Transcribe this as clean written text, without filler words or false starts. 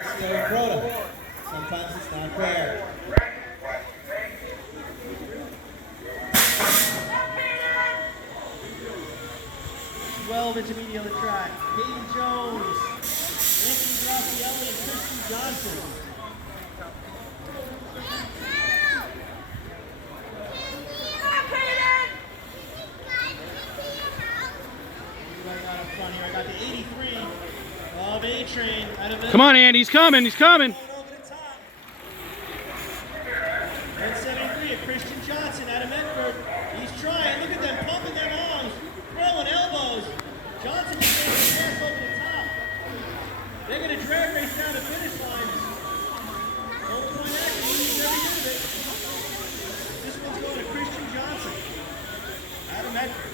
Still Crota. Sometimes it's not fair. 12 intermediate on the track. Hayden Jones, Anthony Gracielli, and Christian Johnson. Right out up front here. I got the 83 of A-Train. Come on, Andy. He's coming. He's coming. Over the top. And 73 of Christian Johnson out of Medford. He's trying. Look at them pumping their arms, throwing elbows. Johnson just made his pass over the top. They're going to drag race down the finish line. Hold point action. He's every bit of it. This one's going to Christian Johnson out of Medford.